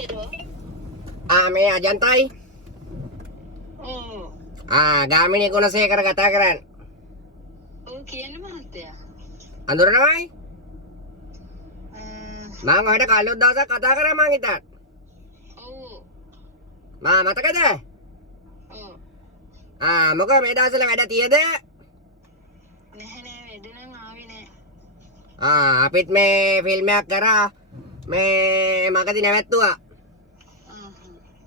Hello. මේ අජන්තයි. ගාමිණී ගුණසේකර කතා කරන්නේ. ඔව් කියන්න මහත්තයා. අඳුරනවයි? මම ඔයාලට කලින් දවසක් කතා කරා මං හිතන්නේ. ඔව්. මතකද? ඔව්. මොකද මේ දවස්වල වැඩ තියද? නැහැ වැඩ නම් ආවේ නැහැ. අපිත් මේ ෆිල්ම් එකක් කරා. මේ මගදී නැවැත්තුවා.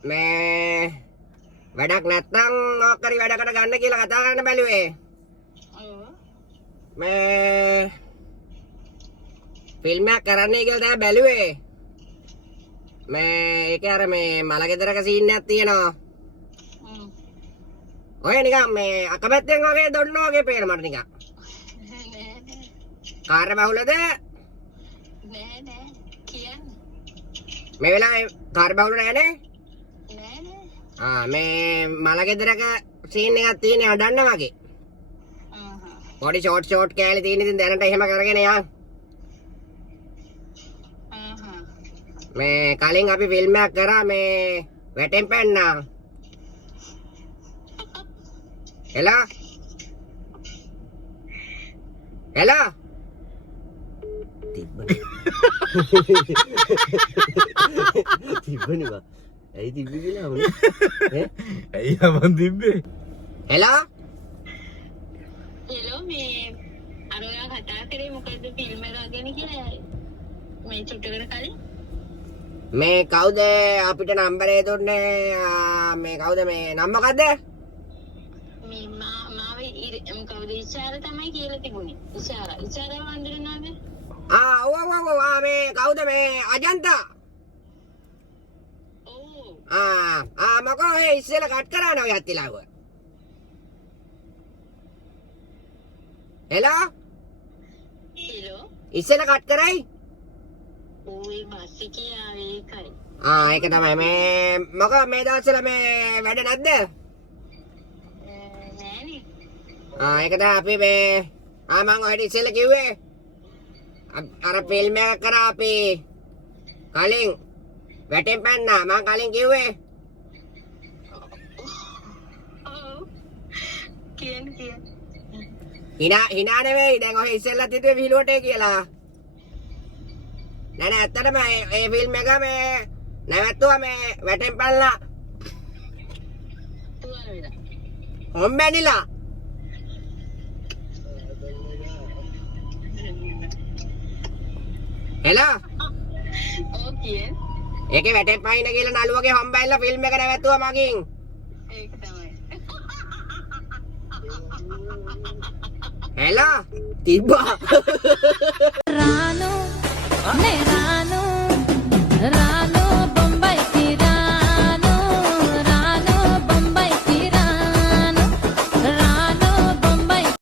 මේ වැඩක් නැත්නම් මොකක් හරි වැඩකට ගන්න කියලා කතා කරන්න බැලුවේ. ඔව්. මේ ෆිල්ම් එකක් කරන්නයි කියලා තමයි බැලුවේ. මේක අර මේ මලගෙදරක සීන් එකක් තියෙනවා. ඔය නිකන් මේ අකමැත්තෙන් වගේ දොන්න වගේ පේන මට නිකන්. කාර්ය බහුලද? නෑ කියන්නේ. මේ වෙලාවේ කාර්ය බහුල නෑ නේ? නෑ. මේ මලගෙදරක සීන් එකක් තියෙන හදන්න වගේ. පොඩි ෂෝට් කෑලි තියෙන ඉතින් දැනට එහෙම කරගෙන යන්. මේ කලින් අපි ෆිල්ම් එකක් කරා මේ වැටෙන් පැන්නා. හෙලා තිබ්බනේ බා. ඇයි තිබ්බේ කියලා උනේ? ඇයි මන් තිබ්බේ? හෙලා හෙලෝ මේ අර ඔයා කතා කරේ මොකද්ද ෆිල්ම් එකක් ගැන කියලා මේ චුට්ටකට කලින් මේ කවුද අපිට නම්බරේ දුන්නේ? මේ කවුද මේ නම මොකද්ද? මේ මාව කවුද ඉෂාර තමයි කියලා තිබුණේ. ඉෂාර වන්දනාද? ඔව් මේ කවුද මේ අජන්තා? ඔව්. මොකෝ ඒ ඉස්සෙල්ලා කට් කරානේ ඔය අත්තිලාව. හෙලා හෙලෝ ඉස්සෙල්ලා කට් කරයි. ඔය බස් එකේ ආවේ ඒකයි. ඒක තමයි මේ මොකෝ මේ දවස්වල මේ වැඩ නැද්ද? නෑනේ. ඒක තමයි අපි මේ මං ඔයාලට ඉස්සෙල්ලා කිව්වේ අර ෆිල්ම් එකක් කරා අපි කලින් වැටෙන් පැන්නා මං කලින් කිව්වේ. ඔව්. කියන්න. හිනා නෙවෙයි දැන් ඔය ඉස්සෙල්ලා තිබ්බේ විහිළුවට කියලා. නෑ ඇත්තටම මේ ෆිල්ම් එක මේ නැවැත්තුවා මේ වැටෙන් පැනලා. තුවාල වෙලා. හොම්බැනිලා. හෙලා ඔව් කියන්න. ඒකේ වැටෙන් පයින්න කියලා නළුවගේ හොම්බැනිලා ෆිල්ම් එක නැවැත්තුවා මගින්. ඒක තමයි. හෙලා තිබ්බා.